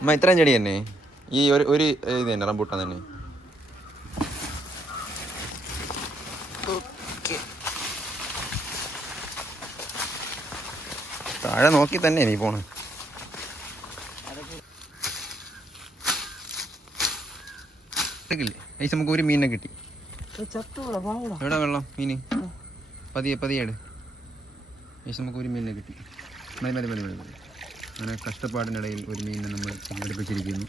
അമ്മ ഇത്രയും ചെടി തന്നെ ഈ ഒരു ഇത് തന്നെ റംബൂട്ടാൻ തന്നെ. താഴെ നോക്കി തന്നെ നീ പോണ. നമുക്ക് ഒരു മീനിനെ കിട്ടി. എവിടെ വെള്ളം മീന്? പതിയെ പതിയേട്. നമുക്ക് ഒരു മീനിനെ കിട്ടി. മതി മതി മതി മതി. അങ്ങനെ കഷ്ടപ്പാടിനിടയിൽ ഒരു മീനിനെ നമ്മൾ സംഘടിപ്പിച്ചിരിക്കുന്നു.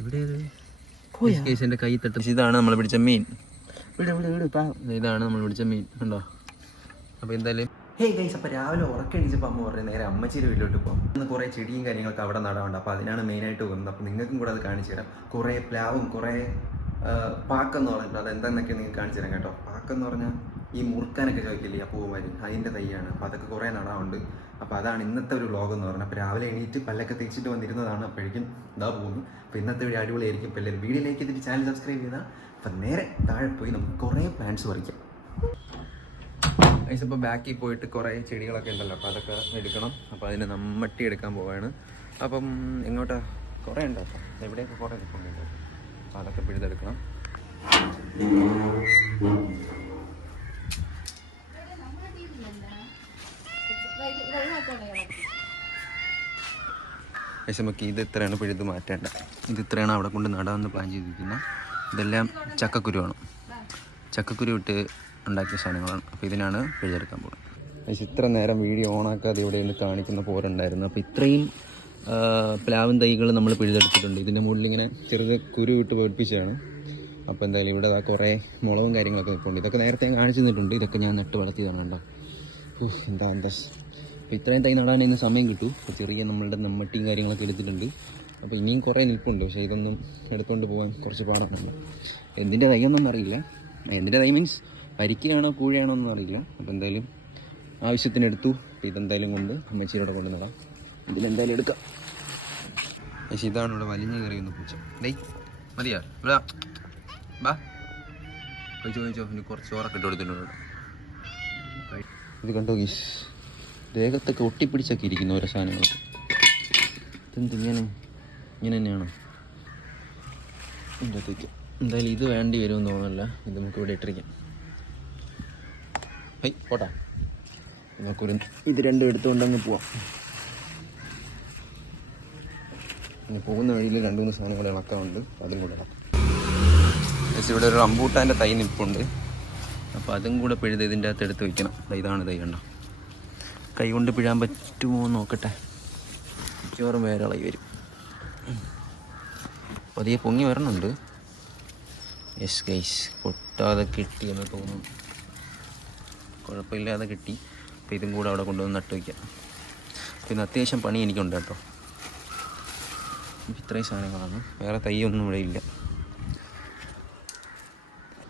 ഇവിടെ കൈ തട്ടും. ഇതാണ് നമ്മൾ പിടിച്ച മീൻ. ഇതാണ് നമ്മൾ പിടിച്ച മീൻ ഉണ്ടോ? അപ്പോൾ എന്തായാലും അപ്പോൾ രാവിലെ ഉറക്കണിച്ചപ്പോൾ അമ്മ പറഞ്ഞു നേരെ അമ്മച്ചിയുടെ വീട്ടിലോട്ട് പോകും. ഇന്ന് കുറേ ചെടിയും കാര്യങ്ങളൊക്കെ അവിടെ നടാറുണ്ട്. അപ്പോൾ അതിനാണ് മെയിനായിട്ട് പോകുന്നത്. അപ്പോൾ നിങ്ങൾക്കും കൂടെ അത് കാണിച്ചു തരാം. കുറേ പ്ലാവും കുറേ പാക്കെന്ന് പറഞ്ഞിട്ട് അതെന്തെന്നൊക്കെ നിങ്ങൾക്ക് കാണിച്ചു തരാം കേട്ടോ. പാക്കെന്ന് പറഞ്ഞാൽ ഈ മുറുക്കാനൊക്കെ ചോദിക്കില്ലേ ആ പൂവുമാരി, അതിൻ്റെ തൈയാണ്. അപ്പോൾ അതൊക്കെ കുറേ നടാറുണ്ട്. അപ്പോൾ അതാണ് ഇന്നത്തെ ഒരു വ്ളോഗ് എന്ന് പറഞ്ഞാൽ. അപ്പോൾ രാവിലെ എണീറ്റ് പല്ലൊക്കെ തേച്ചിട്ട് വന്നിരുന്നതാണ്. അപ്പോഴേക്കും ഇതാ പോകുന്നു. അപ്പോൾ ഇന്നത്തെ വീഡിയോ അടിപൊളിയായിരിക്കും. അപ്പോൾ എല്ലാവരും വീഡിയോയിലേക്ക് എത്തിയിട്ട് ചാനൽ സബ്സ്ക്രൈബ് ചെയ്താൽ അപ്പം നേരെ താഴെ പോയി നമുക്ക് കുറേ പ്ലാന്റ്സ് പറിക്കാം. ഇപ്പോൾ ബാക്കിൽ പോയിട്ട് കുറേ ചെടികളൊക്കെ ഉണ്ടല്ലോ, അപ്പോൾ അതൊക്കെ എടുക്കണം. അപ്പോൾ അതിന് നമ്മട്ടി എടുക്കാൻ പോവുകയാണ്. അപ്പം എങ്ങോട്ടാ? കുറേ ഉണ്ട് കേട്ടോ, എവിടെയൊക്കെ കുറേ എടുക്കുന്നുണ്ട്. അപ്പോൾ അതൊക്കെ പിഴുതെടുക്കണം. പക്ഷെ നമുക്ക് ഇത് ഇത്രയാണ് പിഴുത് മാറ്റേണ്ട. ഇത് ഇത്രയാണ് അവിടെ കൊണ്ട് നടാമെന്ന് പ്ലാൻ ചെയ്തിരിക്കുന്നത്. ഇതെല്ലാം ചക്കക്കുരുവാണ്. ചക്കക്കുരു ഇട്ട് ഉണ്ടാക്കിയ സാധനങ്ങളാണ്. അപ്പോൾ ഇതിനാണ് പിഴുതെടുക്കാൻ പോകുന്നത്. പക്ഷേ ഇത്ര നേരം വീഡിയോ ഓണാക്കാതെ ഇവിടെ നിന്ന് കാണിക്കുന്ന പോരുണ്ടായിരുന്നു. അപ്പോൾ ഇത്രയും പ്ലാവും തൈകൾ നമ്മൾ പിഴുതെടുത്തിട്ടുണ്ട്. ഇതിൻ്റെ മുകളിൽ ഇങ്ങനെ ചെറുത് കുരു ഇട്ട് പേടിപ്പിച്ചാണ്. അപ്പോൾ എന്തായാലും ഇവിടെ കുറേ മുളകും കാര്യങ്ങളൊക്കെ നിൽക്കുന്നുണ്ട്. ഇതൊക്കെ നേരത്തെ കാണിച്ചു തന്നിട്ടുണ്ട്. ഇതൊക്കെ ഞാൻ നട്ട് വളർത്തിയതാണ് കേട്ടോ. എന്താ എന്താ. അപ്പോൾ ഇത്രയും തൈ നടാൻ ഇന്ന് സമയം കിട്ടും. അപ്പോൾ ചെറിയ നമ്മളുടെ നമ്മട്ടിയും കാര്യങ്ങളൊക്കെ എടുത്തിട്ടുണ്ട്. അപ്പോൾ ഇനിയും കുറേ നിൽപ്പുണ്ട്. പക്ഷേ ഇതൊന്നും എടുത്തുകൊണ്ട് പോകാൻ കുറച്ച് പാടാണല്ലോ. എന്തിൻ്റെ തൈയൊന്നും അറിയില്ല. എന്തിൻ്റെ തൈ മീൻസ് വരിക്കയാണോ കൂഴയാണോ ഒന്നും അറിയില്ല. അപ്പോൾ എന്തായാലും ആവശ്യത്തിനെടുത്തു. അപ്പോൾ ഇതെന്തായാലും കൊണ്ട് അമ്മച്ചീരോടെ കൊണ്ട് നടാം. ഇതിലെന്തായാലും എടുക്കാം. പക്ഷേ ഇതാണ് ഇവിടെ വലിഞ്ഞ് കയറിയൊന്ന് പൂച്ച. ഡേയ് മതിയാ ഇവിടെ ബാ ചോദിച്ചോ. ഇനി കുറച്ച് ചോറൊക്കെ ഇട്ട് കൊടുത്തിട്ടുണ്ട്. ഇത് കണ്ടോ ഗീസ്, ദേഹത്തൊക്കെ ഒട്ടിപ്പിടിച്ചൊക്കെ ഇരിക്കുന്ന ഓരോ സാധനങ്ങളൊക്കെ. ഇതെന്ത് ഇങ്ങനെ തന്നെയാണോ? എൻ്റെ അകത്തേക്ക് എന്തായാലും ഇത് വേണ്ടി വരുമെന്ന് തോന്നല്ല. ഇത് നമുക്ക് ഇവിടെ ഇട്ടിരിക്കാം. പോട്ടാ, നമുക്കൊരു ഇത് രണ്ടും എടുത്തുകൊണ്ടങ്ങ് പോവാം. ഇനി പോകുന്ന വഴിയിൽ 2-3 സാധനം കൂടെ ഇളക്കാറുണ്ട്. അതും കൂടെ ഇളക്കാം. ഇവിടെ ഒരു റംബൂട്ടാൻ്റെ തൈ നിൽപ്പുണ്ട്. അപ്പോൾ അതും കൂടെ പിഴുത് ഇതിൻ്റെ അകത്ത് എടുത്ത് വയ്ക്കണം. ഇതാണ് തൈ കണ്ടോ. കൈ കൊണ്ട് പിഴാൻ പറ്റുമോ നോക്കട്ടെ. മിക്കവാറും വേറെ ഇളകി വരും. പതിയെ പൊങ്ങി വരണുണ്ട്. യെസ് ഗൈസ്, പൊട്ടാതെ കിട്ടിയെന്ന് തോന്നുന്നു. കുഴപ്പമില്ലാതെ കിട്ടി. അപ്പോൾ ഇതും കൂടെ അവിടെ കൊണ്ടുവന്ന് നട്ട് വയ്ക്കാം. പിന്നെ അത്യാവശ്യം പണി എനിക്കുണ്ട് കേട്ടോ. ഇത്രയും സാധനങ്ങളാണ്, വേറെ തൈയൊന്നും ഇവിടെ ഇല്ല.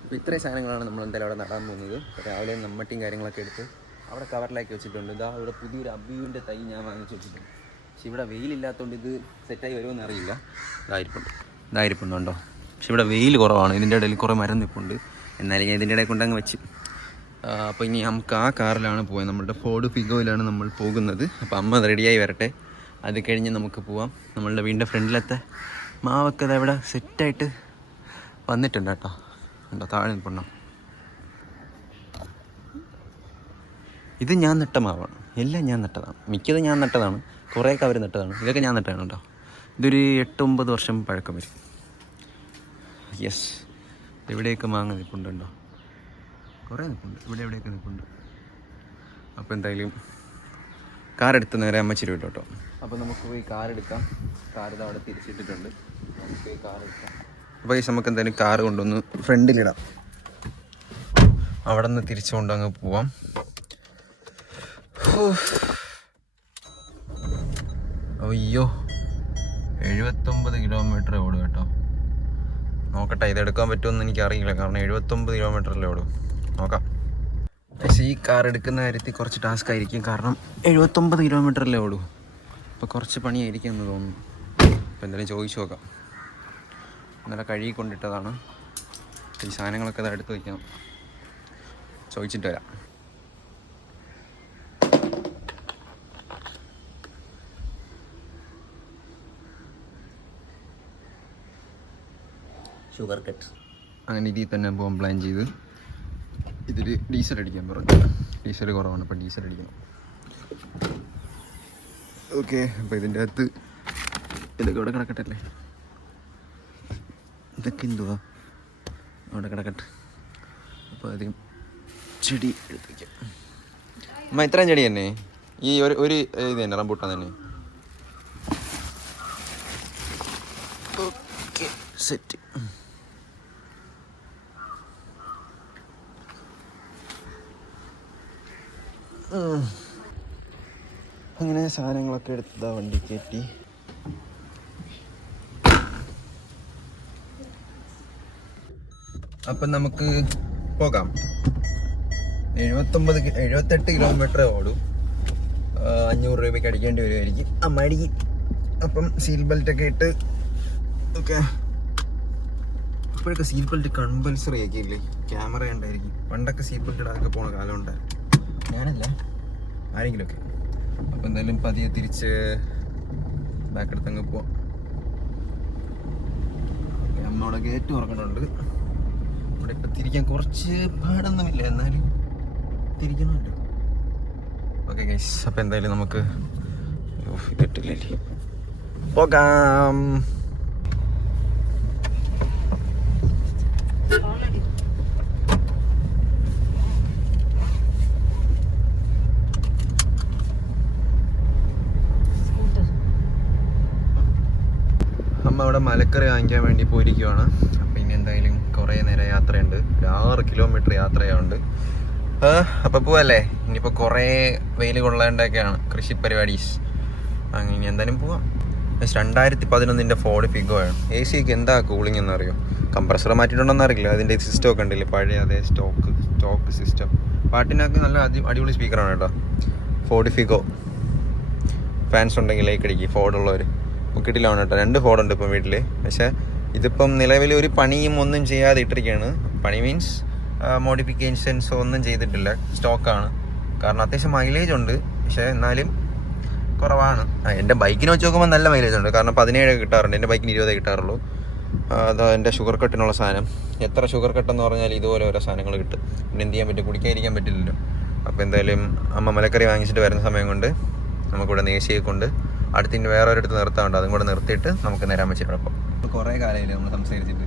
അപ്പോൾ ഇത്രയും സാധനങ്ങളാണ് നമ്മൾ എന്തായാലും അവിടെ നടാൻ പോകുന്നത്. രാവിലെ നമ്മട്ടിയും കാര്യങ്ങളൊക്കെ എടുത്ത് അവിടെ കവറിലാക്കി വെച്ചിട്ടുണ്ട്. ഇതാ ഇവിടെ പുതിയൊരു അബിയുവിൻ്റെ തൈ ഞാൻ വാങ്ങിച്ച് വെച്ചിട്ടുണ്ട്. പക്ഷെ ഇവിടെ വെയിലില്ലാത്തതുകൊണ്ട് ഇത് സെറ്റായി വരുമെന്ന് അറിയില്ല. ഇതായിരിപ്പുണ്ടോ. പക്ഷെ ഇവിടെ വെയിൽ കുറവാണ്. ഇതിൻ്റെ ഇടയിൽ കുറേ മരം നിൽപ്പുണ്ട്. എന്നാലും ഞാൻ ഇതിൻ്റെ ഇടയിൽ കൊണ്ടങ്ങ് വെച്ച്. അപ്പോൾ ഇനി നമുക്ക് ആ കാറിലാണ് പോയത്. നമ്മളുടെ ഫോർഡ് ഫിഗോയിലാണ് നമ്മൾ പോകുന്നത്. അപ്പോൾ അമ്മ റെഡിയായി വരട്ടെ, അത് കഴിഞ്ഞ് നമുക്ക് പോവാം. നമ്മളുടെ വീടിൻ്റെ ഫ്രണ്ടിലത്തെ മാവൊക്കെ അവിടെ സെറ്റായിട്ട് വന്നിട്ടുണ്ട് കേട്ടോ. ഉണ്ടോ താഴെ നിൽപ്പുണ്ടോ. ഇത് ഞാൻ നട്ട മാവാണ്. എല്ലാം ഞാൻ നട്ടതാണ്. മിക്കത് ഞാൻ നട്ടതാണ്. കുറേയൊക്കെ അവർ നട്ടതാണ്. ഇതൊക്കെ ഞാൻ നട്ടതാണ് കേട്ടോ. ഇതൊരു 8-9 വർഷം പഴക്കം വരും. യെസ്, എവിടെയൊക്കെ മാങ്ങ നിൽപ്പുണ്ടോ. കുറേ നിൽപ്പുണ്ട്. എവിടെയൊക്കെ നിൽപ്പുണ്ട്. അപ്പോൾ എന്തായാലും കാറെടുത്ത് നേരെ അമ്മച്ചിരി വിട്ടു കേട്ടോ. അപ്പോൾ നമുക്ക് പോയി കാറെടുക്കാം. കാർ ഇത് അവിടെ തിരിച്ചിട്ടിട്ടുണ്ട്. നമുക്ക് പോയി കാറെടുക്കാം. അപ്പോൾ ഈ നമുക്ക് എന്തായാലും കാറ് കൊണ്ടുവന്ന് ഫ്രണ്ടിലിടാം. അവിടെ നിന്ന് തിരിച്ചുകൊണ്ട് അങ്ങ് പോവാം. അയ്യോ, 79 കിലോമീറ്റർ ഓടും കേട്ടോ. നോക്കട്ടെ, ഇതെടുക്കാൻ പറ്റുമെന്ന് എനിക്കറിയില്ല. കാരണം 79 കിലോമീറ്ററല്ലേ ഓടും. നോക്കാം. പക്ഷേ ഈ കാർ എടുക്കുന്ന കാര്യത്തിൽ കുറച്ച് ടാസ്ക് ആയിരിക്കും. കാരണം 79 കിലോമീറ്ററല്ലേ ഓടൂ. അപ്പോൾ കുറച്ച് പണിയായിരിക്കും എന്ന് തോന്നുന്നു. അപ്പോൾ എന്തായാലും ചോദിച്ചു നോക്കാം. ഇന്നലെ കഴുകി കൊണ്ടിട്ടതാണ്. ഈ സാധനങ്ങളൊക്കെ അത് എടുത്ത് വയ്ക്കണം. ചോദിച്ചിട്ട് വരാം. Sugar cut. അങ്ങനെ ഇതിൽ തന്നെ പോകാൻ പ്ലാൻ ചെയ്ത് ഇതിൽ ഡീസൽ അടിക്കാൻ പറഞ്ഞു. ഡീസൽ കുറവാണ്, അപ്പം ഡീസൽ അടിക്കണം. ഓക്കെ, അപ്പോൾ ഇതിൻ്റെ അകത്ത് ഇതൊക്കെ ഇവിടെ കിടക്കട്ടല്ലേ, ഇതൊക്കെ എന്തുവാ അവിടെ കിടക്കട്ടെ. അപ്പോൾ ആദ്യം ചെടി എടുത്ത് വയ്ക്കാം. അമ്മ ഇത്രയും ചെടി തന്നെ ഈ ഒരു ഇത് തന്നെ റംബൂട്ടാൻ തന്നെ. Okay, set. അങ്ങനെ സാധനങ്ങളൊക്കെ എടുത്തതാ വണ്ടി കയറ്റി. അപ്പം നമുക്ക് പോകാം. 78 കിലോമീറ്റർ ഓടും. 500 രൂപയ്ക്ക് അടിക്കേണ്ടി വരുമായിരിക്കും. അമ്മ അടിക്കും. അപ്പം സീറ്റ് ബെൽറ്റൊക്കെ ഇട്ട്. ഓക്കെ, ഇപ്പോഴൊക്കെ സീറ്റ് ബെൽറ്റ് കമ്പൽസറി ആക്കിയില്ലേ, ക്യാമറ ഉണ്ടായിരിക്കും. പണ്ടൊക്കെ സീറ്റ് ബെൽറ്റ് ഇടാതൊക്കെ പോണ കാലം ഉണ്ടായിരുന്നു. ഞാനല്ല, ആരെങ്കിലുമൊക്കെ. അപ്പം എന്തായാലും പതിയെ തിരിച്ച് ബാക്കെടുത്ത് അങ്ങ് പോവാം. അമ്മ അവിടെ ഗേറ്റ് തുറക്കണുണ്ട്. ഇവിടെ ഇപ്പം തിരിക്കാൻ കുറച്ച് പാടൊന്നുമില്ല, എന്നാലും തിരിക്കണമല്ലോ. ഓക്കെ ഗൈസ്, അപ്പം എന്തായാലും നമുക്ക് ഇതിട്ടില്ലേ പോകാം. അമ്മ അവിടെ മലക്കറി വാങ്ങിക്കാൻ വേണ്ടി പോയിരിക്കുവാണ്. അപ്പം ഇനി എന്തായാലും കുറേ നേരം യാത്രയുണ്ട്, ഒരു 6 കിലോമീറ്റർ യാത്രയുണ്ട്. അപ്പം പോവല്ലേ. ഇനിയിപ്പോൾ കുറേ വെയിൽ കൊള്ളേണ്ടൊക്കെയാണ് കൃഷി പരിപാടീസ്. അങ്ങനെ എന്തായാലും പോവാം. 2011 ഫോർഡ് ഫിഗോ ആണ്. എ സിക്ക് എന്താ കൂളിംഗ് എന്നറിയോ? കംപ്രസർ മാറ്റിയിട്ടുണ്ടോന്ന് അറിയില്ല. അതിൻ്റെ സിസ്റ്റം ഒക്കെ ഉണ്ടല്ലേ, പഴയ അതേ സ്റ്റോക്ക് സിസ്റ്റം. പാട്ടിനൊക്കെ നല്ല അടിപൊളി സ്പീക്കറാണ് കേട്ടോ. ഫോർഡ് ഫിഗോ ഫാൻസ് ഉണ്ടെങ്കിൽ ലൈക്ക് അടിക്കും. ഫോർഡ് ഉള്ളവർ കിട്ടില്ലാണ് കേട്ടോ. 2 ഫോർഡ് ഉണ്ട് ഇപ്പം വീട്ടിൽ. പക്ഷേ ഇതിപ്പം നിലവിൽ ഒരു പണിയും ഒന്നും ചെയ്യാതെ ഇട്ടിരിക്കുകയാണ്. പണി മീൻസ് മോഡിഫിക്കേഷൻസ് ഒന്നും ചെയ്തിട്ടില്ല, സ്റ്റോക്കാണ്. കാരണം അത്യാവശ്യം മൈലേജ് ഉണ്ട്, പക്ഷേ എന്നാലും കുറവാണ്. എൻ്റെ ബൈക്കിന് വെച്ച് നോക്കുമ്പോൾ നല്ല മൈലേജ് ഉണ്ട്. കാരണം 17 കിട്ടാറുണ്ട്, എൻ്റെ ബൈക്കിന് 20 കിട്ടാറുള്ളൂ. അതാ എൻ്റെ ഷുഗർ കട്ടിനുള്ള സാധനം. എത്ര ഷുഗർ കട്ടെന്ന് പറഞ്ഞാൽ ഇതുപോലെ ഓരോ സാധനങ്ങൾ കിട്ടും. പിന്നെ എന്ത് ചെയ്യാൻ പറ്റും, കുടിക്കാതിരിക്കാൻ പറ്റില്ലല്ലോ. അപ്പോൾ എന്തായാലും അമ്മ മലക്കറി വാങ്ങിച്ചിട്ട് വരുന്ന സമയം കൊണ്ട് നമുക്കിവിടെ നേശിയെ കൊണ്ട് അടുത്തിൻ്റെ വേറെ ഒരിടത്ത് നിർത്താറുണ്ട്. അതും കൂടെ നിർത്തിയിട്ട് നമുക്ക് നേരാൻ വെച്ചിട്ടുള്ളപ്പോൾ കുറേ കാലമായില്ലേ നമ്മൾ സംസാരിച്ചിട്ട്.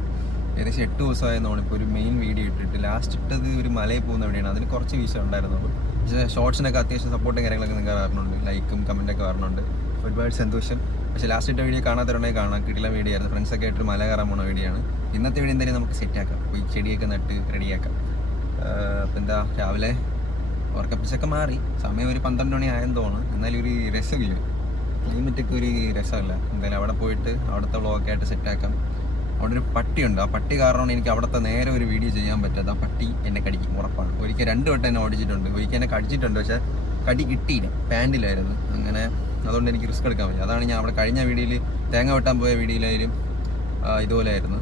ഏകദേശം 8 ദിവസമായെന്നാണ് ഇപ്പോൾ ഒരു മെയിൻ വീഡിയോ ഇട്ടിട്ട്. ലാസ്റ്റ് ഇട്ടത് ഒരു മലയിൽ പോകുന്ന എവിടെയാണ്, അതിന് കുറച്ച് വീഴ്ച ഉണ്ടായിരുന്നുള്ളൂ. പക്ഷേ ഷോർട്സിനൊക്കെ അത്യാവശ്യം സപ്പോർട്ടും കാര്യങ്ങളൊക്കെ നിങ്ങൾക്ക് വരണുണ്ട്, ലൈക്കും കമൻറ്റൊക്കെ വരണുണ്ട്. ഒരുപാട് സന്തോഷം. പക്ഷേ ലാസ്റ്റ് ഇട്ട വീഡിയോ കാണാത്തവരുണ്ടെങ്കിൽ കാണാം. കിട്ടില്ല വീഡിയോ ആയിരുന്നു. ഫ്രണ്ട്സൊക്കെ ആയിട്ട് മല കയറാൻ പോകുന്ന വീഡിയോ ആണ്. ഇന്നത്തെ വീഡിയോ എന്തായാലും നമുക്ക് സെറ്റാക്കാം, പോയി ചെടിയൊക്കെ നട്ട് റെഡിയാക്കാം. അപ്പോൾ എന്താ, രാവിലെ ഉറക്കപ്പിച്ചൊക്കെ മാറി, സമയം ഒരു 12 മണി ആയെന്ന് തോന്നുന്നു. എന്നാലും ഒരു രസമില്ല, ക്ലൈമറ്റൊക്കെ ഒരു രസമല്ല. എന്തായാലും അവിടെ പോയിട്ട് അവിടുത്തെ വ്ളോഗൊക്കെ ആയിട്ട് സെറ്റാക്കാം. അവിടെ ഒരു പട്ടിയുണ്ട്. ആ പട്ടി കാരണമാണ് എനിക്ക് അവിടുത്തെ നേരെ ഒരു വീഡിയോ ചെയ്യാൻ പറ്റാത്ത. ആ പട്ടി എന്നെ കടിക്കും, ഉറപ്പാണ്. ഒരിക്കൽ 2 വട്ടം എന്നെ ഓടിച്ചിട്ടുണ്ട്. ഒരിക്കൽ എന്നെ കടിച്ചിട്ടുണ്ട്, പക്ഷേ കടി കിട്ടിയില്ല, പാൻറ്റിലായിരുന്നു. അങ്ങനെ അതുകൊണ്ട് എനിക്ക് റിസ്ക് എടുക്കാൻ പറ്റും. അതാണ് ഞാൻ അവിടെ കഴിഞ്ഞ വീഡിയോയിൽ തേങ്ങ വെട്ടാൻ പോയ വീഡിയോയിലായാലും ഇതുപോലെ ആയിരുന്നു,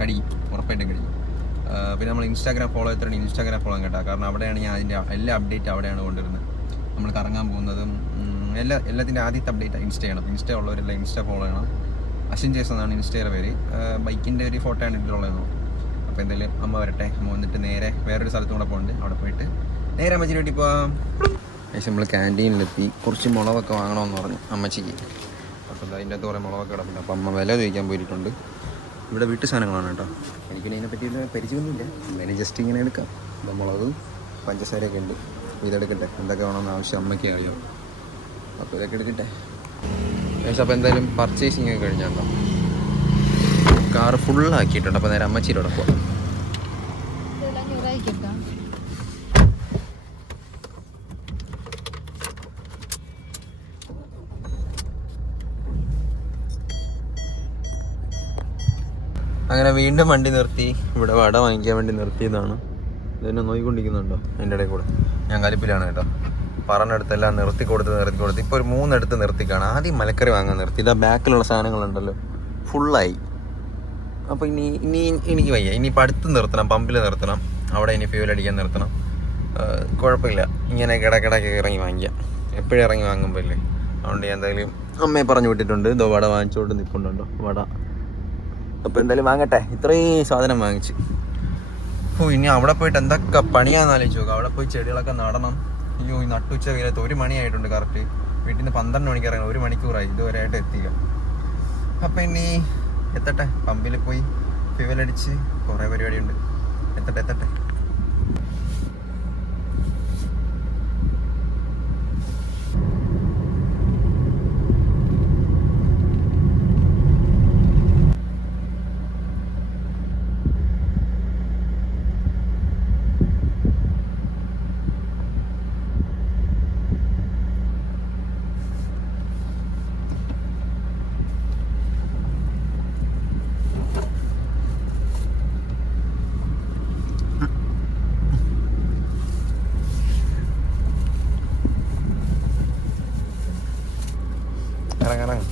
കടിക്കും, ഉറപ്പായിട്ടും കടിക്കും. പിന്നെ നമ്മൾ ഇൻസ്റ്റാഗ്രാം ഫോളോ ചെയ്തിട്ടുണ്ട്. ഇൻസ്റ്റാഗ്രാം ഫോളോ കേട്ടോ, കാരണം അവിടെയാണ് ഞാൻ അതിൻ്റെ എല്ലാ അപ്ഡേറ്റ് അവിടെയാണ് കൊണ്ടുവരുന്നത്. നമ്മൾ കറങ്ങാൻ പോകുന്നതും എല്ലാത്തിൻ്റെ ആദ്യത്തെ അപ്ഡേറ്റ് ഇൻസ്റ്റ ചെയ്യണം. ഇൻസ്റ്റ ഉള്ളവരെല്ലാം ഇൻസ്റ്റ ഫോളോ ചെയ്യണം. അശ്വിൻ ജേസ് എന്നാണ് ഇൻസ്റ്റയുടെ പേര്. ബൈക്കിൻ്റെ ഒരു ഫോട്ടോ ആണ് ഇതിലുള്ളതെന്നോ. അപ്പോൾ എന്തായാലും അമ്മ വരട്ടെ. അമ്മ വന്നിട്ട് നേരെ വേറൊരു സ്ഥലത്തും കൂടെ പോകുന്നുണ്ട്. അവിടെ പോയിട്ട് നേരെ അമ്മച്ചിൻ്റെ വീട്ടിൽ പോകാം. പക്ഷേ നമ്മൾ ക്യാൻറ്റീനിലെത്തി കുറച്ച് മുളകൊക്കെ വാങ്ങണമെന്ന് പറഞ്ഞു അമ്മച്ചിക്ക്. അപ്പോൾ അതിൻ്റെ അകത്ത് കുറേ മുളകൊക്കെ കിടപ്പുണ്ട്. അപ്പോൾ അമ്മ വില ചോദിക്കാൻ പോയിട്ടുണ്ട്. ഇവിടെ വീട്ടു സാധനങ്ങളാണ് കേട്ടോ. എനിക്കിനി അതിനെ പറ്റിയൊരു പരിചയമൊന്നുമില്ല. എന്തായാലും ജസ്റ്റ് ഇങ്ങനെ എടുക്കാം. അപ്പോൾ മുളക് പഞ്ചസാരയൊക്കെ ഉണ്ട്. ഇതെടുക്കട്ടെ, എന്തൊക്കെ വേണമെന്ന് ആവശ്യം അമ്മയ്ക്ക് അറിയാം. അപ്പോൾ ഇതൊക്കെ എടുക്കട്ടെ. അപ്പോൾ എന്തായാലും പർച്ചേസിങ് ഒക്കെ കഴിഞ്ഞാണ്ടോ, കാറ് ഫുള്ളാക്കിയിട്ടുണ്ട്. അപ്പോൾ നേരെ അമ്മച്ചിയിലൂടെ പോകാം. അങ്ങനെ വീണ്ടും വണ്ടി നിർത്തി. ഇവിടെ വട വാങ്ങിക്കാൻ വേണ്ടി നിർത്തിയതാണ്. ഇതെന്നെ നോക്കിക്കൊണ്ടിരിക്കുന്നുണ്ടോ എൻ്റെ ഇടയിൽ കൂടെ? ഞാൻ കലിപ്പിലാണ് കേട്ടോ. പറഞ്ഞെടുത്തെല്ലാം നിർത്തി കൊടുത്ത് ഇപ്പോൾ ഒരു 3 എടുത്ത് നിർത്തിക്കാണ്. ആദ്യം മലക്കറി വാങ്ങാൻ നിർത്തി. ഇതാ ബാക്കിലുള്ള സാധനങ്ങളുണ്ടല്ലോ ഫുള്ളായി. അപ്പോൾ ഇനി എനിക്ക് വയ്യ. ഇനിയിപ്പോൾ അടുത്ത് നിർത്തണം, പമ്പിൽ നിർത്തണം. അവിടെ ഇനി ഫ്യൂൽ അടിക്കാൻ നിർത്തണം. കുഴപ്പമില്ല, ഇങ്ങനെ കിടക്കിടക്ക് ഇറങ്ങി വാങ്ങിക്കാം. എപ്പോഴും ഇറങ്ങി വാങ്ങുമ്പോൾ ഇല്ലേ. അതുകൊണ്ട് ഞാൻ എന്തായാലും അമ്മയെ പറഞ്ഞു വിട്ടിട്ടുണ്ട്. ഇതോ വട വാങ്ങിച്ചുകൊണ്ട് നിൽക്കുന്നുണ്ടോ. വട അപ്പോൾ എന്തായാലും വാങ്ങട്ടെ. ഇത്രയും സാധനം വാങ്ങിച്ച്. ഇനി അവിടെ പോയിട്ട് എന്തൊക്കെ പണിയാന്ന് ആലോചിച്ച് നോക്കാം. അവിടെ പോയി ചെടികളൊക്കെ നടണം. അയ്യോ, ഈ നട്ടുച്ച കഴിഞ്ഞാൽ 1 മണിയായിട്ടുണ്ട് കറക്റ്റ്. വീട്ടിൽ നിന്ന് 12 മണിക്ക് ഇറങ്ങണം. 1 മണിക്കൂറായി ഇതുവരെ ആയിട്ട് എത്തിയില്ല. അപ്പം ഇനി എത്തട്ടെ, പമ്പിൽ പോയി ഫ്യൂവലടിച്ച് കുറേ പരിപാടിയുണ്ട്. എത്തട്ടെ. ഇറങ്ങാം.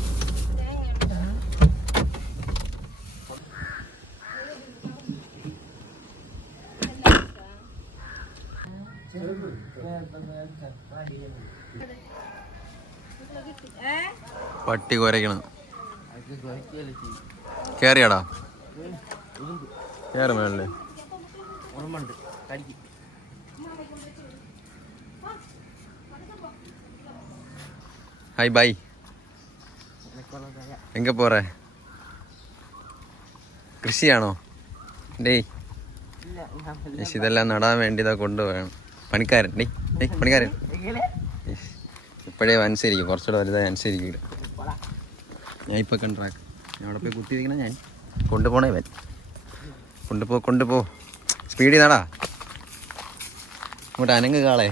പട്ടി കുരയ്ക്കണം. കേറിയാടാ, കേറി മേളല്ലേ. Hi bye. എങ്ക പോറേ? കൃഷിയാണോ? ഡേയ് ഇതെല്ലാം നടാൻ വേണ്ടിയതാ കൊണ്ടുപോകണം. പണിക്കാരൻ പണിക്കാരൻ ഇപ്പോഴേ അനുസരിക്കും, കുറച്ചുകൂടെ വലുതായി അനുസരിക്കില്ല. ഞാൻ ഇപ്പൊ കണ്ടാക്ക് ഞാൻ അവിടെ പോയി കുത്തി വയ്ക്കണം. ഞാൻ കൊണ്ടുപോണേ വൻ. കൊണ്ടുപോ സ്പീഡിൽ നടാ. അങ്ങോട്ട് അനങ്ങ് കാളെ.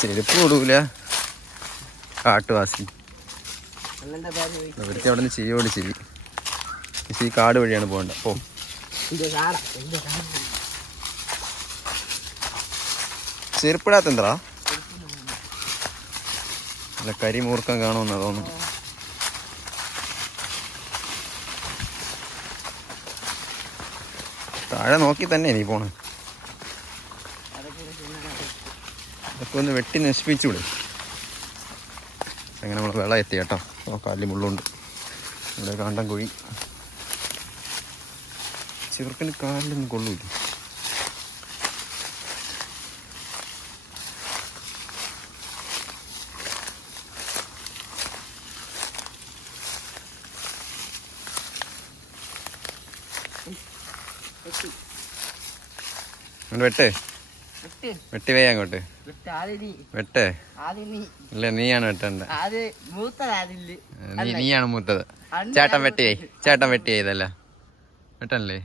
ചെരുപ്പ് കൊടുക്കൂല കാട്ടുവാസി. അവർക്ക് അവിടെ നിന്ന് ചിരിയോട് ചിരി. ഈ കാട് വഴിയാണ് പോകേണ്ടത്. പോ. ചെരുപ്പിടാത്ത എന്താ അല്ല, കരിമൂർക്കം കാണുമെന്നാ തോന്നുന്നു. താഴെ നോക്കി തന്നെ നീ പോണേ. അതൊക്കെ ഒന്ന് വെട്ടി നശിപ്പിച്ചൂടെ? അങ്ങനെ നമ്മൾ വെള്ളം എത്തി കേട്ടോ. കാലിൽ മുള്ളുണ്ട്. ഇവിടെ കാണ്ടം കുഴി. ചെറുക്കന് കാലിലൊന്നും കൊള്ളൂല. വെട്ടി വേ അങ്ങോട്ട് വെട്ടേ. ഇല്ല, നീയാണ് വെട്ടണ്ട. നീയാണ് മൂത്തത്. ചേട്ടൻ വെട്ടിയേ ഇതല്ല വെട്ടല്ലേ.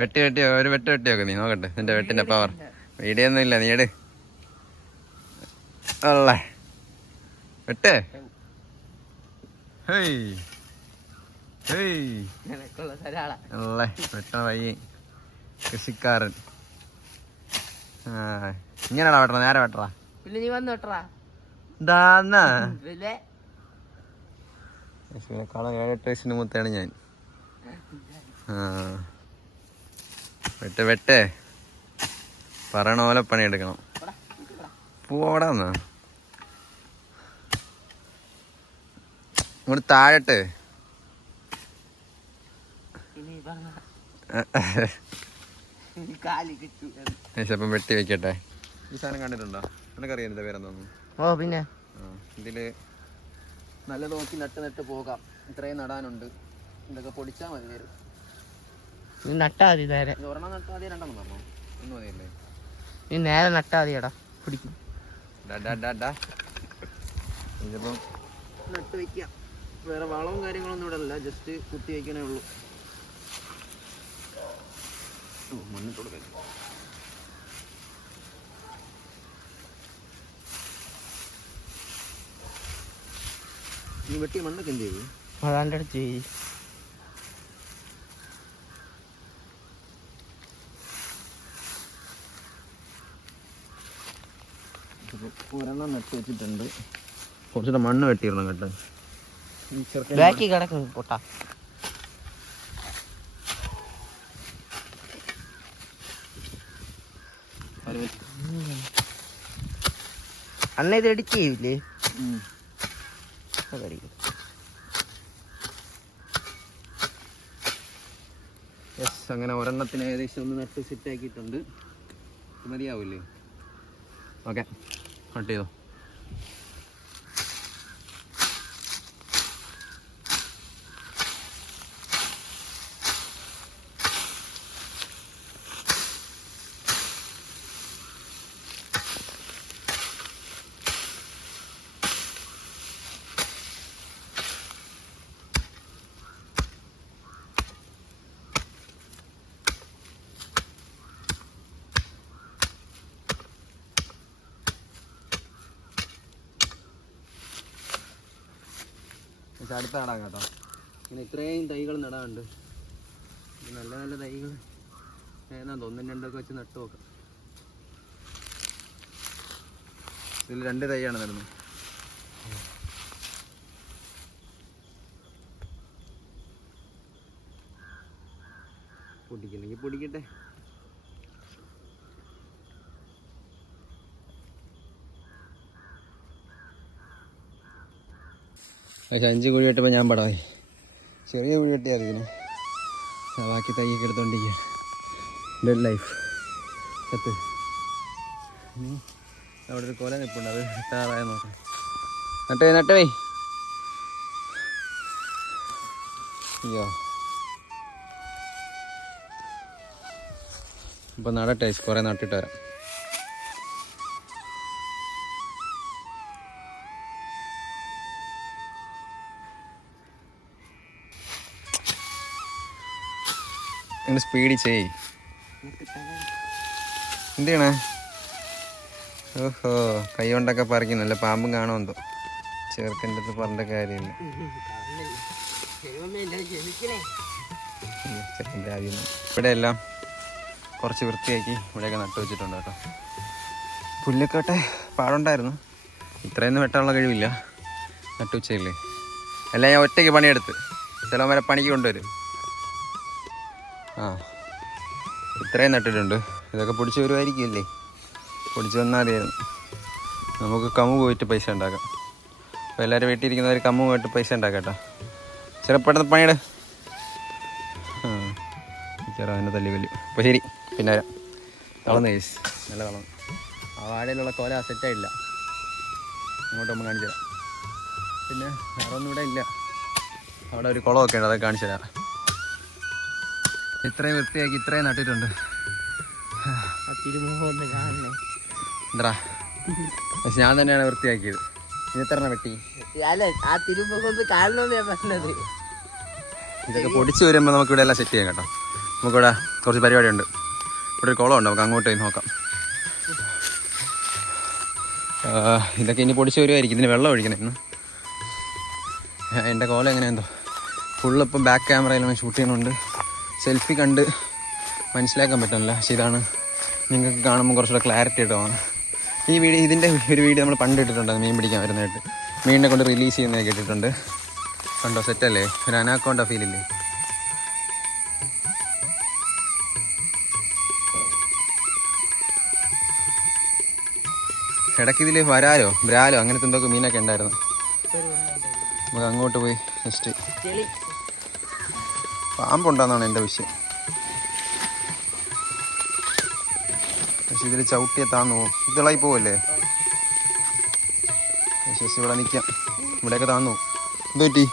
വെട്ടി ഒരു വെട്ട് വെട്ടിയൊക്കെ നീ നോക്കട്ടെ നിന്റെ വെട്ടിന്റെ പവർ. വീഡിയോ ഒന്നും ഇല്ല, നീ എട് അല്ലേ വെട്ടേ. അല്ലേ വെട്ടണ പയ്യ കൃഷിക്കാരൻ. ഇങ്ങനെയാണോ വെട്ടണ? നേരെ വെട്ടറാ. പിന്നെ നീ വന്ന് വെട്ടറാ. ഇതിനേക്കാളും 7-8 വയസ്സിന് മൂത്താണ് ഞാൻ. വെട്ടേ പറയണ പോലെ പണിയെടുക്കണം. പോടാന്നാ ഇങ്ങോട്ട് താഴട്ട്. അപ്പം വെട്ടി വെക്കട്ടെ. ഈ സാധനം കണ്ടിട്ടുണ്ടോ? നിനക്കറിയാം ഇതിന്റെ പേരെന്തോന്നു? ഓ പിന്നെ ഇതില് നല്ല നോക്കി നട്ട് പോകാം. ഇത്രയും നടാനുണ്ട്. ഇതൊക്കെ പൊടിച്ചാൽ മതി. നേരം നട്ടാ മതി. നേരെ ഒരെണ്ണം നട്ടാ മതി. 2 പറഞ്ഞോ? 1 മതിയല്ലേ? നീ നേരെ നട്ടാ മതിയടാ. പിടിക്കും. ഇതിപ്പം നട്ട് വെക്കാം. വേറെ വളവും കാര്യങ്ങളൊന്നും ഇവിടെ അല്ല. ജസ്റ്റ് കുത്തി വയ്ക്കണേ ഉള്ളൂ. മണ്ണിട്ട് കൊടുക്കാം. നീ വെട്ടിയ മണ്ണൊക്കെ എന്ത് ചെയ്തു? അതാൻ്റെ അടുത്ത് ചെയ്തു. ഒരെണ്ണം നട്ട് വെച്ചിട്ടുണ്ട്. കുറച്ചുകൂടെ മണ്ണ് വെട്ടിയിടണം കേട്ടോ. ബാക്കി കിടക്കും പൊട്ടാ. അണ്ണ ഇത് എഡിറ്റ് ചെയ്യൂലേ? യെസ്, അങ്ങനെ ഒരെണ്ണത്തിന് ഏകദേശം ഒന്ന് നട്ട് സെറ്റ് ആക്കിയിട്ടുണ്ട്. മതിയാവില്ലേ? ഓക്കെ, കട്ട് ചെയ്തോ. അടുത്ത നടാം കേട്ടോ. ഇങ്ങനെ ഇത്രയും തൈകൾ നടാനുണ്ട്. നല്ല നല്ല തൈകൾ ഏതാണ്ട് ഒന്നും രണ്ടൊക്കെ വെച്ച് നട്ടു നോക്കാം. ഇതിൽ 2 തൈയാണ് നടുന്നത്. പൊടിക്കണമെങ്കിൽ പൊടിക്കട്ടെ. പക്ഷെ 5 കുഴി വെട്ടപ്പോൾ ഞാൻ പടമായി. ചെറിയ കുഴി വെട്ടിയാൽ ഇതിന് ബാക്കി തൈയൊക്കെ എടുത്തോണ്ടിരിക്കുകയാണ്. ഡെഡ് ലൈഫ് ചത്ത്. അവിടെ ഒരു കൊല നിൽപ്പുണ്ട്, അത് ഇട്ടാറായ നോക്കാം. നട്ടേ അയ്യോ. ഇപ്പം നടട്ടെ, കുറേ നട്ടിട്ട് വരാം. ഇങ്ങനെ സ്പീഡിൽ ചെയ്. എന്ത് ചെയ്യണേ? ഓഹോ, കൈ കൊണ്ടൊക്കെ പറിക്കുന്നു. നല്ല പാമ്പും കാണുമെന്തോ. ചേർക്കേണ്ട അടുത്ത് പറഞ്ഞ കാര്യമില്ല. ഇവിടെ എല്ലാം കുറച്ച് വൃത്തിയാക്കി ഇവിടെയൊക്കെ നട്ടു വെച്ചിട്ടുണ്ട് കേട്ടോ. പുല്ലൊക്കെ പാടുണ്ടായിരുന്നു. ഇത്രയൊന്നും വെട്ടാനുള്ള കഴിവില്ല. നട്ടു വെച്ചല്ലേ. എല്ലാം ഞാൻ ഒറ്റയ്ക്ക് പണിയെടുത്ത്. ചില വരെ പണിക്ക് കൊണ്ടുവരും. ഇത്രയും നട്ടിട്ടുണ്ട്. ഇതൊക്കെ പൊടിച്ച് വരുമായിരിക്കുമല്ലേ? പൊടിച്ച് വന്നാൽ മതിയായിരുന്നു. നമുക്ക് കമ്മു പോയിട്ട് പൈസ ഉണ്ടാക്കാം. അപ്പോൾ എല്ലാവരും വീട്ടിലിരിക്കുന്നവർ കമ്മു പോയിട്ട് പൈസ ഉണ്ടാക്കാം കേട്ടോ. ചെറുപ്പപ്പെടുന്ന പണിയുടെ അതിൻ്റെ തല്ലി വലിയ. അപ്പോൾ ശരി, പിന്നെ വരാം. തളർന്ന് കേസ് നല്ല തളർന്ന്. ആ വാഴയിലുള്ള കോല സെറ്റായില്ല. അങ്ങോട്ട് നമ്മൾ കാണിച്ചു തരാം. പിന്നെ വേറെ ഒന്നും ഇവിടെ ഇല്ല. അവിടെ ഒരു കുളമൊക്കെ ഉണ്ട്, അതൊക്കെ കാണിച്ചു തരാം. ഇത്രയും വൃത്തിയാക്കി ഇത്രയും നട്ടിട്ടുണ്ട്. എന്താ പക്ഷെ ഞാൻ തന്നെയാണ് വൃത്തിയാക്കിയത്. ഇതെത്ര വെട്ടി? ഇതൊക്കെ പൊടിച്ച് വരുമ്പോൾ നമുക്ക് ഇവിടെ എല്ലാം സെറ്റ് ചെയ്യാം കേട്ടോ. നമുക്കിവിടെ കുറച്ച് പരിപാടിയുണ്ട്. ഇവിടെ ഒരു കുളമുണ്ട്, നമുക്ക് അങ്ങോട്ട് പോയി നോക്കാം. ഇതൊക്കെ ഇനി പൊടിച്ച് വരുമായിരിക്കും. ഇതിന് വെള്ളം ഒഴിക്കണം ഇന്ന്. എൻ്റെ കോലം എങ്ങനെയെന്തോ ഫുള്ളിപ്പം ബാക്ക് ക്യാമറയിലാണ് ഷൂട്ട് ചെയ്യുന്നുണ്ട്. സെൽഫി കണ്ട് മനസ്സിലാക്കാൻ പറ്റുന്നില്ല. പക്ഷെ ഇതാണ് നിങ്ങൾക്ക് കാണുമ്പോൾ കുറച്ചുകൂടെ ക്ലാരിറ്റി ആയിട്ടാണ് ഈ വീഡിയോ. ഇതിൻ്റെ ഒരു വീഡിയോ നമ്മൾ പണ്ട് ഇട്ടിട്ടുണ്ട്, മീൻ പിടിക്കാൻ വരുന്നതായിട്ട്. മീനിനെ കൊണ്ട് റിലീസ് ചെയ്യുന്നതൊക്കെ ഇട്ടിട്ടുണ്ട്. കണ്ടോ, സെറ്റല്ലേ? ഒരു അനാക്കോണ്ട ഫീലില്ലേ? ഇടയ്ക്ക് ഇതിൽ വരാലോ ബ്രാലോ അങ്ങനത്തെ എന്തൊക്കെ മീനൊക്കെ ഉണ്ടായിരുന്നു. നമുക്ക് അങ്ങോട്ട് പോയി ജസ്റ്റ്. പാമ്പുണ്ടെന്നാണ് എൻ്റെ വിഷയം. പക്ഷെ ഇതിൽ ചവിട്ടിയെ താന്നു പോകും. ഇതിളായി പോവല്ലേ? പക്ഷേ ഇവിടെ നിൽക്കാം. ഇവിടെയൊക്കെ താന്നു പോകും. എന്ത് പറ്റി?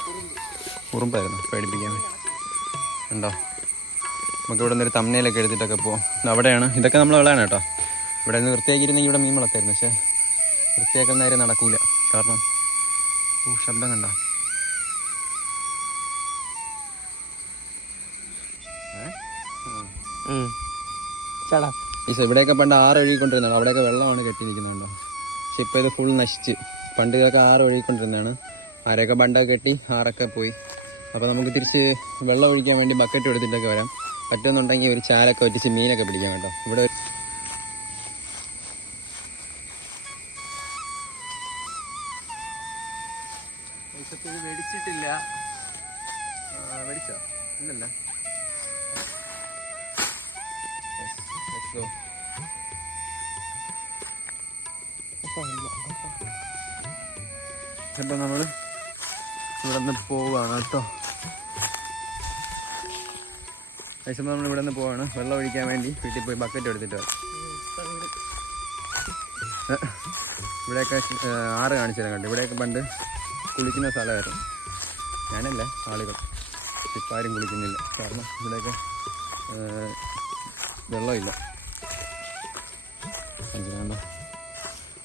ഉറുമ്പായിരുന്നു, പേടിപ്പിക്കാൻ വേണ്ടി. ഉണ്ടോ? നമുക്ക് ഇവിടെ നിന്നൊരു തമ്മനയിലൊക്കെ എടുത്തിട്ടൊക്കെ പോവാം. അവിടെയാണ് ഇതൊക്കെ നമ്മൾ വെള്ളമാണ് കേട്ടോ. ഇവിടെ നിന്ന് വൃത്തിയാക്കിയിരുന്നെങ്കിൽ ഇവിടെ മീൻ വളർത്തായിരുന്നു. പക്ഷേ വൃത്തിയാക്കുന്ന കാര്യം നടക്കൂല. കാരണം ശബ്ദം കണ്ടോ? ഇവിടെയൊക്കെ പണ്ട് 6 ഒഴുകിക്കൊണ്ടിരുന്നതാണ്. അവിടെയൊക്കെ വെള്ളമാണ് കെട്ടി നിൽക്കുന്നുണ്ടോ. പക്ഷെ ഇപ്പോൾ ഇത് ഫുൾ നശിച്ച്. പണ്ട് ഇതൊക്കെ 6 ഒഴുകിക്കൊണ്ടിരുന്നതാണ്. ആരൊക്കെ പണ്ടൊക്കെ കെട്ടി 6ഒക്കെ പോയി. അപ്പോൾ നമുക്ക് തിരിച്ച് വെള്ളം ഒഴിക്കാൻ വേണ്ടി ബക്കറ്റ് എടുത്തിട്ടൊക്കെ വരാം. പറ്റുമെന്നുണ്ടെങ്കിൽ ഒരു ചാലൊക്കെ ഒറ്റിച്ച് മീനൊക്കെ പിടിക്കാം കേട്ടോ. ഇവിടെ ഇത് വെടിച്ചിട്ടില്ല. വെടിച്ചോ? ഇല്ലല്ല. അപ്പം നമ്മൾ ഇവിടെ നിന്ന് പോവുകയാണ് കേട്ടോ. ഏകദേശം നമ്മൾ ഇവിടെ നിന്ന് പോവാണ്. വെള്ളം ഒഴിക്കാൻ വേണ്ടി വീട്ടിൽ പോയി ബക്കറ്റ് എടുത്തിട്ട് വരാം. ഇവിടെയൊക്കെ ആറ് കാണിച്ചു തരാൻ കണ്ടു. ഇവിടെയൊക്കെ പണ്ട് കുളിക്കുന്ന സ്ഥലമായിരുന്നു. ഞാനല്ല, ആളുകൾ. ഇപ്പം ആരും കുളിക്കുന്നില്ല. കാരണം ഇവിടെയൊക്കെ വെള്ളമില്ല. കണ്ടോ,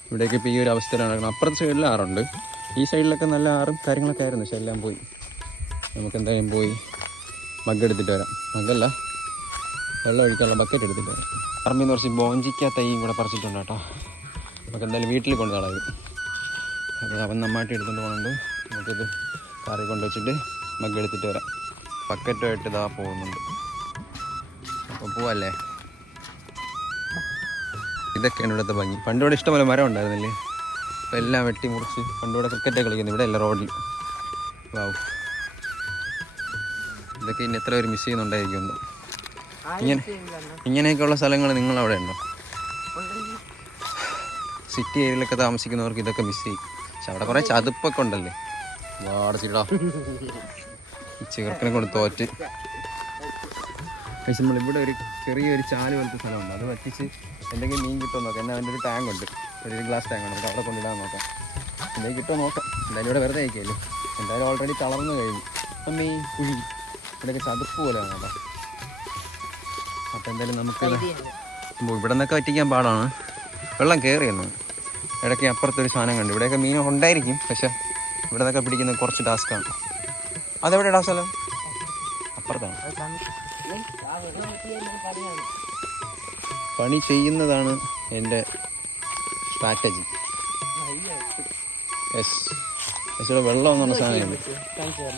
ഇവിടെയൊക്കെ ഇപ്പോൾ ഈ ഒരു അവസ്ഥയിലാണ് നടക്കുന്നത്. അപ്പുറത്തെ സൈഡിൽ ആറുണ്ട്. ഈ സൈഡിലൊക്കെ നല്ല ആറും കാര്യങ്ങളൊക്കെ ആയിരുന്നു. പക്ഷെ എല്ലാം പോയി. നമുക്ക് എന്തായാലും പോയി മഗ് എടുത്തിട്ട് വരാം. മഗ്ഗല്ല, വെള്ളം ഒഴിക്കാനുള്ള ബക്കറ്റ് എടുത്തിട്ട് വരാം. പറമ്പിന്ന് കുറച്ച് ബോഞ്ചിക്ക തൈയും കൂടെ പറിച്ചിട്ടുണ്ട് കേട്ടോ. നമുക്ക് എന്തായാലും വീട്ടിൽ കൊണ്ട് കളയും. അപ്പോൾ അവൻ നന്നായിട്ട് എടുത്തുകൊണ്ട് പോകുന്നുണ്ട്. നമുക്കിത് കറി കൊണ്ട് വെച്ചിട്ട് മഗ് എടുത്തിട്ട് വരാം. ബക്കറ്റുമായിട്ട് ഇതാ പോകുന്നുണ്ട്. അപ്പോൾ പോവല്ലേ. ഇതൊക്കെയാണ് ഇവിടുത്തെ ഭംഗി. പണ്ടിവിടെ ഇഷ്ടംപോലെ മരം ഉണ്ടായിരുന്നില്ലേ? അപ്പോൾ എല്ലാം വെട്ടി മുറിച്ച് പണ്ടിവിടെ ക്രിക്കറ്റ് കളിക്കുന്നത് ഇവിടെ അല്ല, റോഡിൽ. വാവ്, ഇതൊക്കെ ഇനി എത്ര പേര് മിസ് ചെയ്യുന്നുണ്ടായിരിക്കുമെന്നോ. ഇങ്ങനെയൊക്കെയുള്ള സ്ഥലങ്ങൾ നിങ്ങളവിടെ ഉണ്ടോ? സിറ്റി ഏരിയയിലൊക്കെ താമസിക്കുന്നവർക്ക് ഇതൊക്കെ മിസ് ചെയ്യും. പക്ഷെ അവിടെ കുറേ ചതുപ്പൊക്കെ ഉണ്ടല്ലേ. വാടച്ചിടാ ചെറുക്കനെ കൊണ്ട് തോറ്റ്. പക്ഷെ നമ്മളിവിടെ ഒരു ചെറിയൊരു ചാല് പോലത്തെ സ്ഥലമുണ്ട്. അത് വറ്റിച്ച് എന്തെങ്കിലും മീൻ കിട്ടുമോ നോക്കാം. എന്നാൽ അതിൻ്റെ ഒരു ടാങ്ക് ഉണ്ട്, ഒരു ഗ്ലാസ് ടാങ്കാണ്. നമുക്ക് അവിടെ കൊണ്ടിടാൻ നോക്കാം. എന്തെങ്കിലും കിട്ടുമോ നോക്കാം. എന്തായാലും ഇവിടെ വെറുതെ അയക്കുമല്ലോ. എന്തായാലും ഓൾറെഡി തളർന്നു കഴിഞ്ഞു. അപ്പം ഈ കുഴി ഇവിടെയൊക്കെ ചതുപ്പ് പോലെയാണ് കേട്ടോ. അപ്പം എന്തായാലും നമുക്ക് ഇവിടെ നിന്നൊക്കെ വറ്റിക്കാൻ പാടാണ്. വെള്ളം കയറിയെന്നു. ഇടയ്ക്ക് അപ്പുറത്തൊരു സാധനം കണ്ടു. ഇവിടെയൊക്കെ മീൻ ഉണ്ടായിരിക്കും, പക്ഷെ ഇവിടെ നിന്നൊക്കെ പിടിക്കുന്നത് കുറച്ച് ടാസ്ക്കാണ്. അതെവിടെ ടാസ്കല്ല? അപ്പുറത്താണ്. പണി ചെയ്യുന്നതാണ് എൻ്റെ സ്ട്രാറ്റജി. യെസ്, പക്ഷേ ഇവിടെ വെള്ളം എന്ന് പറഞ്ഞ സാധനമുണ്ട്.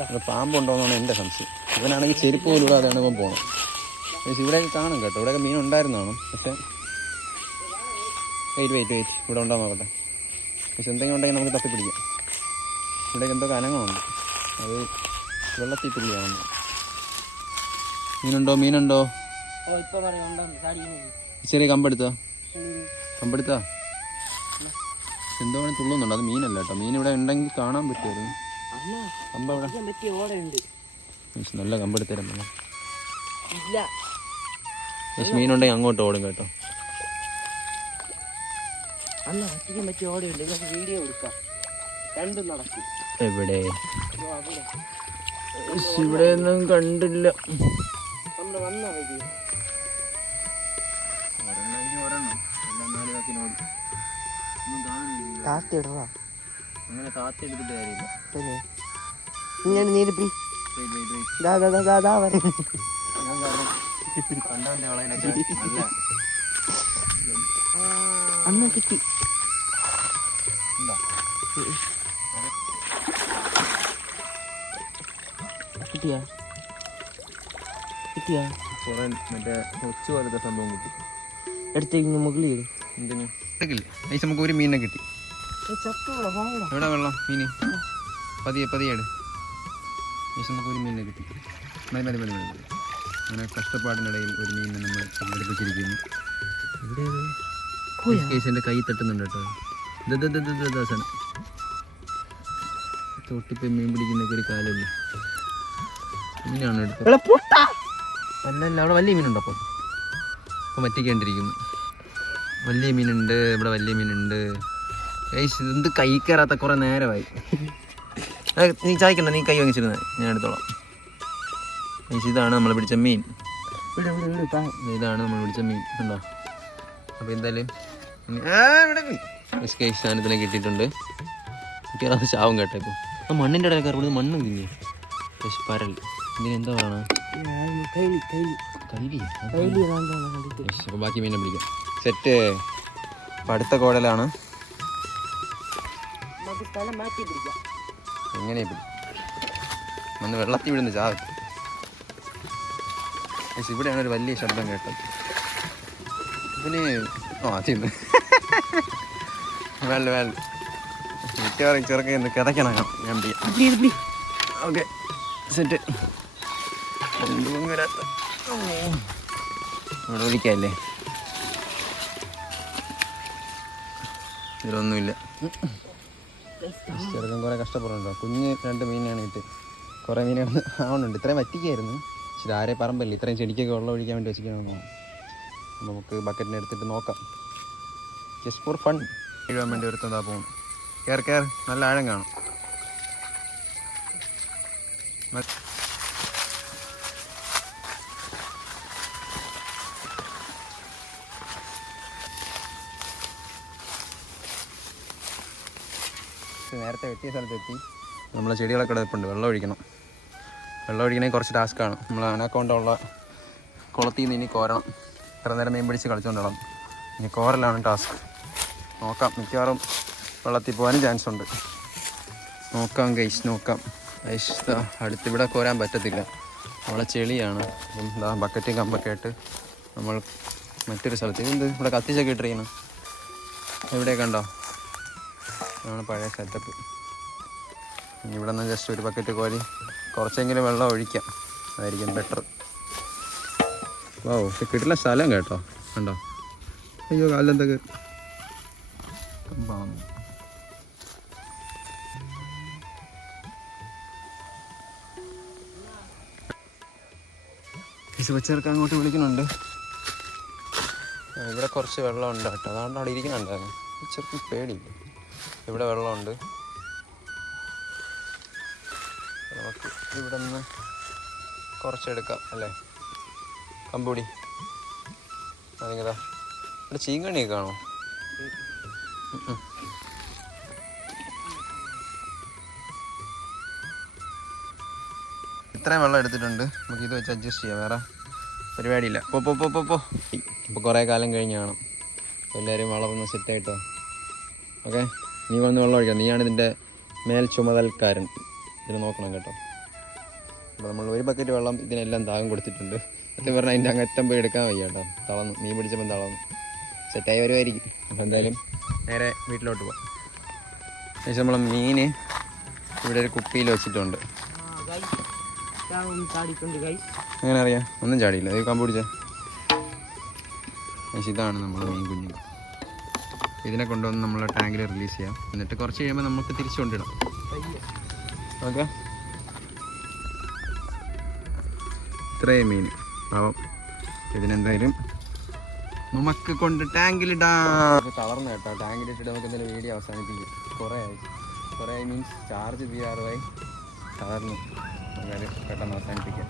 ഇവിടെ പാമ്പുണ്ടോയെന്നാണ് എൻ്റെ സംശയം. ഇവനാണെങ്കിൽ ചെരുപ്പ് പോലും ഇടാതെയാണ് ഇവൻ പോകണം. പക്ഷേ ഇവിടെയൊക്കെ കാണും കേട്ടോ. ഇവിടെയൊക്കെ മീൻ ഉണ്ടായിരുന്നതാണ്. പക്ഷേ വെയിറ്റ് ഇവിടെ ഉണ്ടാകാൻ നോക്കട്ടെ. പക്ഷെ എന്തെങ്കിലും ഉണ്ടെങ്കിൽ നമുക്ക് തപ്പിപ്പിടിക്കാം. ഇവിടെയൊക്കെ എന്തൊക്കെ അനങ്ങുന്നുണ്ട്. അത് വെള്ളത്തിൽ തുള്ളിയാണ്. മീനുണ്ടോ? ചെറിയ കമ്പെടുത്താ എന്തോ വേണം തുള്ളുന്നുണ്ട്. അത് മീനല്ല കേട്ടോ. മീൻ ഇവിടെ ഉണ്ടെങ്കിൽ കാണാൻ പറ്റുമായിരുന്നു. കമ്പ ഇവിടെ നല്ല കമ്പെടുത്തരാൻ പറ്റും. മീനുണ്ടെങ്കിൽ അങ്ങോട്ട് ഓടും കേട്ടോ. എവിടെ? ഇവിടെ ഒന്നും കണ്ടില്ല. അങ്ങനെ കാത്തിയെടുത്തിട്ട് കാര്യമില്ല. അന്ന് കിട്ടി. കിട്ടിയാ കുറെ മറ്റേ കൊച്ചു പോലത്തെ സംഭവം കിട്ടി. എടുത്തേക്ക് മുകളിൽ എന്തിനു നമുക്ക് ഒരു മീനിനെ കിട്ടി. എവിടെ വെള്ളം? മീന് പതിയെ എടു. നമുക്ക് ഒരു മീനിനെ കിട്ടി. മതി. അങ്ങനെ കഷ്ടപ്പാടിനിടയിൽ ഒരു മീനിനെ നമ്മൾ സംഘടിപ്പിച്ചിരിക്കുന്നു. എൻ്റെ കൈ തട്ടുന്നുണ്ട് കേട്ടോ. ദാസന തൊട്ടിപ്പോ മീൻ പിടിക്കുന്നൊക്കെ ഒരു കാലമല്ലേ. മീനാണ് എടുത്തത്. അല്ലല്ല, അവിടെ വലിയ മീനുണ്ട്. അപ്പം വറ്റിക്കേണ്ടിരിക്കുന്നു. വലിയ മീനുണ്ട് ഇവിടെ. എന്ത് കൈ കയറാത്ത കുറെ നേരമായി. നീ ചായക്കണ്ട, നീ കൈ വാങ്ങിച്ചിരുന്നത് ഞാൻ എടുത്തോളാം. ഇതാണ് നമ്മൾ പിടിച്ച മീൻ. ഉണ്ടോ? അപ്പോൾ എന്തായാലും സാധനത്തിനെ കിട്ടിയിട്ടുണ്ട്. കിട്ടിയാൽ ചാവും കേട്ടോ. ഇപ്പോൾ ആ മണ്ണിൻ്റെ ഇടയിൽ കയറി മണ്ണ് തിന്നി. പരൽ ഇതിനെന്താ പറയണ? അപ്പോൾ ബാക്കി മീനെ പിടിക്കാം. സെറ്റ്. അപ്പം അടുത്ത കോടലാണ്. എങ്ങനെയാ ഒന്ന് വെള്ളത്തിൽ വിടുന്ന ചാവ്. ഇവിടെയാണ് ഒരു വലിയ ശബ്ദം കേട്ടത്. ഇതിന് തിന്ന് മിക്കവാറും ചെറുക്കെ ഒന്ന് കിതക്കണം. ഞാൻ ഓക്കെ സെറ്റ്. ഇവിടെ വിളിക്കല്ലേ. ഇതിലൊന്നുമില്ല. ചെറുക്കൻ കുറേ കഷ്ടപ്പെടുന്നുണ്ടോ. കുഞ്ഞ് 2 മീനാണ് കിട്ടി. കുറേ മീനുകൾ ആവുന്നുണ്ട്. ഇത്രയും വറ്റിക്കായിരുന്നു. പക്ഷേ ആരെ പറമ്പല്ല, ഇത്രയും ചെടിക്കൊക്കെ വെള്ളം ഒഴിക്കാൻ വേണ്ടി വെച്ചിരിക്കണമെന്ന്. നമുക്ക് ബക്കറ്റിനെ എടുത്തിട്ട് നോക്കാം. Just for fun. വീഴാൻ വേണ്ടി ഒരുത്തതാ പോകും. കയർ നല്ല ആഴം കാണും. നേരത്തെ വെട്ടിയ സ്ഥലത്തെത്തി. നമ്മളെ ചെടികളൊക്കെ കിടപ്പുണ്ട്. വെള്ളം ഒഴിക്കണമെങ്കിൽ കുറച്ച് ടാസ്ക്കാണ്. നമ്മൾ അനക്കൊണ്ടുള്ള കുളത്തിൽ നിന്ന് ഇനി കോരണം. ഇത്ര നേരം മീൻ പിടിച്ച് കളിച്ചുകൊണ്ടിടണം. ഇനി കോരലാണ് ടാസ്ക്. നോക്കാം, മിക്കവാറും വെള്ളത്തിൽ പോകാനും ചാൻസ് ഉണ്ട്. നോക്കാം ഗൈസ്, നോക്കാം. ഗൈസ് അടുത്തിവിടെ കോരാൻ പറ്റത്തില്ല, നമ്മളെ ചെളിയാണ്. അപ്പം ഇതാ ബക്കറ്റും കമ്പൊക്കെ ആയിട്ട് നമ്മൾ മറ്റൊരു സ്ഥലത്ത്. ഇതെന്ത് ഇവിടെ കത്തിച്ചൊക്കെ ഇട്ടിരിക്കുന്നു. എവിടെയൊക്കെ ഉണ്ടോ? അതാണ് പഴയ സെറ്റപ്പ്. ഇവിടെ നിന്ന് ജസ്റ്റ് ഒരു ബക്കറ്റ് കോരി കുറച്ചെങ്കിലും വെള്ളം ഒഴിക്കാം, അതായിരിക്കും ബെറ്റർ. ഓ പക്ഷെ കിട്ടില്ല സ്ഥലം കേട്ടോ, കണ്ടോ? അയ്യോ കാലെന്തൊക്കെ ചെറുക്ക അങ്ങോട്ട് വിളിക്കുന്നുണ്ട്. ഇവിടെ കുറച്ച് വെള്ളമുണ്ട് കേട്ടോ, അതുകൊണ്ട് അവിടെ ഇരിക്കുന്നുണ്ടായിരുന്നു. ചെറുക്ക് പേടിയില്ല. ഇവിടെ വെള്ളമുണ്ട്. നമുക്ക് ഇവിടെ നിന്ന് കുറച്ചെടുക്കാം അല്ലേ? കമ്പൂടി അതെങ്കിലാ ഇവിടെ ചീങ്കണ്ണിയൊക്കെ കാണോ? ഇത്രയും വെള്ളം എടുത്തിട്ടുണ്ട്. നമുക്ക് ഇത് വെച്ച് അഡ്ജസ്റ്റ് ചെയ്യാം, വേറെ പരിപാടിയില്ല. പോ ഇപ്പോൾ കുറേ കാലം കഴിഞ്ഞ് കാണും എല്ലാവരും വളർന്ന് സെറ്റായിട്ടോ. ഓക്കെ, നീ വന്ന് വെള്ളം ഒഴിക്കാം. നീയാണ് ഇതിൻ്റെ മേൽ ചുമതലക്കാരൻ. ഇതിന് നോക്കണം കേട്ടോ. അപ്പോൾ നമ്മൾ ഒരു ബക്കറ്റ് വെള്ളം ഇതിനെല്ലാം ദാഹം കൊടുത്തിട്ടുണ്ട്. സത്യം പറഞ്ഞാൽ അതിൻ്റെ അങ്ങറ്റം പോയി എടുക്കാൻ വയ്യ കേട്ടോ. തളർന്നു, മീൻ പിടിച്ചപ്പോൾ തളർന്നു. സെറ്റായി വരുമായിരിക്കും. അപ്പോൾ എന്തായാലും നേരെ വീട്ടിലോട്ട് പോകാം. ഏകദേശം നമ്മൾ മീൻ ഇവിടെ ഒരു കുപ്പിയിൽ വെച്ചിട്ടുണ്ട്. എങ്ങനെ അറിയാം? ഒന്നും ചാടിയില്ല. അത് കമ്പ് പിടിച്ചേ. ഇതാണ് നമ്മൾ മീൻ കുഞ്ഞ്. ഇതിനെ കൊണ്ടുവന്ന് നമ്മൾ ടാങ്കിൽ റിലീസ് ചെയ്യാം. എന്നിട്ട് കുറച്ച് കഴിയുമ്പോൾ നമുക്ക് തിരിച്ചു കൊണ്ടിടാം. ഓക്കെ, ഇത്രയും മീൻ പാവം. ഇതിനെന്തായാലും നമുക്ക് കൊണ്ട് ടാങ്കിലിടാം. തളർന്നു കേട്ടോ. ടാങ്കിലിട്ടിട്ട് നമുക്ക് എന്തെങ്കിലും വീഡിയോ അവസാനിപ്പിക്കും. കുറേ ആയി മീൻസ് ചാർജ് തീരാറുമായി. തളർന്നു. അതായത് പെട്ടെന്ന് അവസാനിപ്പിക്കാം.